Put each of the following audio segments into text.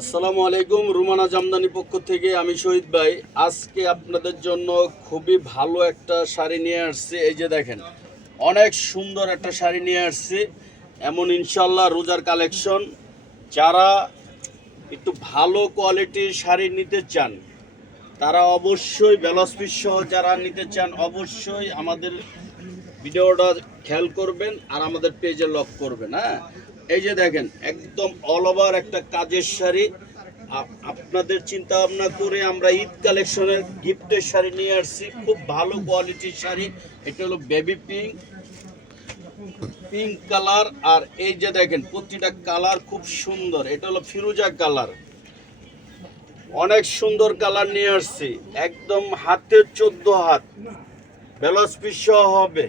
আসসালামু আলাইকুম। রুমানা জামদানি পক্ষ থেকে আমি শহীদ ভাই। আজকে আপনাদের জন্য খুবই ভালো একটা শাড়ি নিয়ে আসছি। এই যে দেখেন, অনেক সুন্দর একটা শাড়ি নিয়ে আসছি। এমন ইনশাল্লাহ রোজার কালেকশন। যারা একটু ভালো কোয়ালিটির শাড়ি নিতে চান তারা অবশ্যই ব্লাউজ পিস সহ যারা নিতে চান অবশ্যই আমাদের ভিডিওটা খেয়াল করবেন আর আমাদের পেজে লক করবেন। হ্যাঁ, এই যে দেখেন একদম অল ওভার একটা কাজের শাড়ি। আপনাদের চিন্তা ভাবনা করে আমরা ঈদ কালেকশনের গিফটের শাড়ি নিয়ে আসছি, খুব ভালো কোয়ালিটির শাড়ি। এটা হলো বেবি পিঙ্ক পিঙ্ক কালার, আর এই যে দেখেন প্রতিটা কালার খুব সুন্দর। এটা হলো ফিরোজা কালার, অনেক সুন্দর কালার নিয়ে আসছি। একদম হাতে 14 হাত, ব্লাউজ পিস সহ হবে।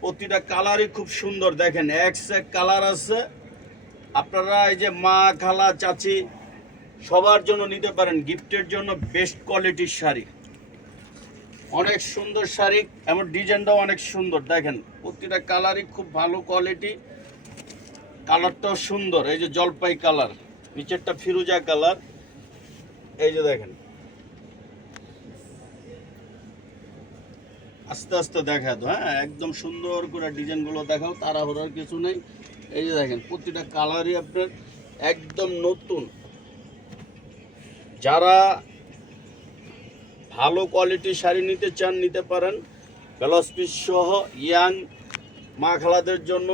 প্রতিটা কালারই খুব সুন্দর। দেখেন এক কালার আছে। আপনারা এই যে মা খালা চাচি সবার জন্য নিতে পারেন, গিফটের জন্য বেস্ট কোয়ালিটির শাড়ি। অনেক সুন্দর শাড়ি, এমন ডিজাইনটাও অনেক সুন্দর। দেখেন প্রতিটা কালারই খুব ভালো কোয়ালিটি, কালারটাও সুন্দর। এই যে জলপাই কালার, নিচেরটা ফিরোজা কালার। এই যে দেখেন, আস্তে আস্তে দেখা তো। হ্যাঁ, একদম সুন্দর করে ডিজাইনগুলো দেখাও, তাড়াহুড়ার কিছু নেই। এই যে দেখেন প্রতিটা কালারই আপনার একদম নতুন। যারা ভালো কোয়ালিটির শাড়ি নিতে চান নিতে পারেন, ব্লাউজ পিস সহ। ইয়াং মা খালাদের জন্য,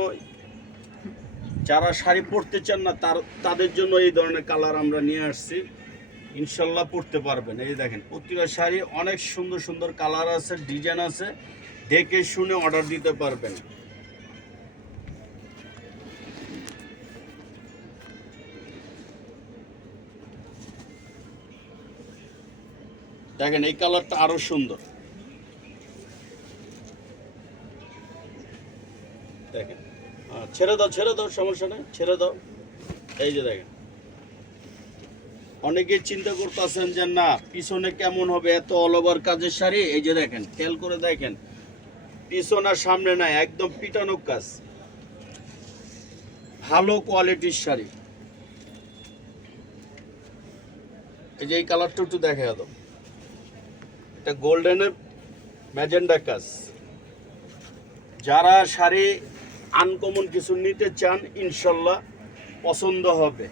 যারা শাড়ি পরতে চান না তাদের জন্য এই ধরনের কালার আমরা নিয়ে আসছি। ইনশাল্লাহ পরতে পারবেন। এই দেখেন প্রতিটা শাড়ি অনেক সুন্দর সুন্দর কালার আছে, ডিজাইন আছে, দেখে শুনে অর্ডার দিতে পারবেন। দেখেন এই কালারটা আরো সুন্দর। দেখেন ছেড়ে দাও সমস্যা নেই, ছেড়ে দাও। এই যে দেখেন, অনেকে চিন্তা করতেছেন যে না পিছনে কেমন হবে, এত অল ওভার কাজের শাড়ি। এই যে দেখেন খেয়াল করে দেখেন, পিছন আর সামনে নাই, একদম পিটানো কাজ, ভালো কোয়ালিটির শাড়ি। এই যে এই কালারটা একটু দেখা দাও, এটা গোল্ডেনের ম্যাজেন্ডা কাজ। যারা শাড়ি আনকমন কিছু নিতে চান ইনশাল্লাহ পছন্দ হবে।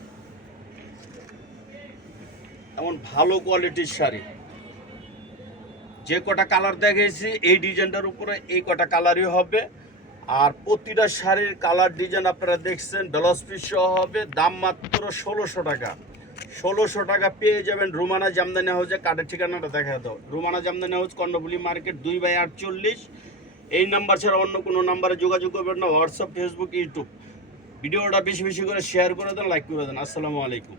এমন ভালো কোয়ালিটির শাড়ি, যে কটা কালার দেখিয়েছি এই ডিজাইনটার উপরে এই কটা কালারই হবে। আর প্রতিটা শাড়ির কালার ডিজাইন আপনারা দেখছেন, ব্লাউজ পিস সহ হবে। দাম মাত্র 1600 টাকা। 1600 টাকা পেয়ে যাবেন রুমানা জামদানি হাউসে। কার্ডের ঠিকানাটা দেখা দাও। Rumana Jamdani house, Karnaphuli market, 2/48। এই নাম্বার ছাড়া অন্য কোনো নাম্বারে যোগাযোগ করবেন না। WhatsApp, Facebook, YouTube. ভিডিওটা বেশি বেশি করে শেয়ার করে দেন, লাইক করে দেন। আসসালামু আলাইকুম।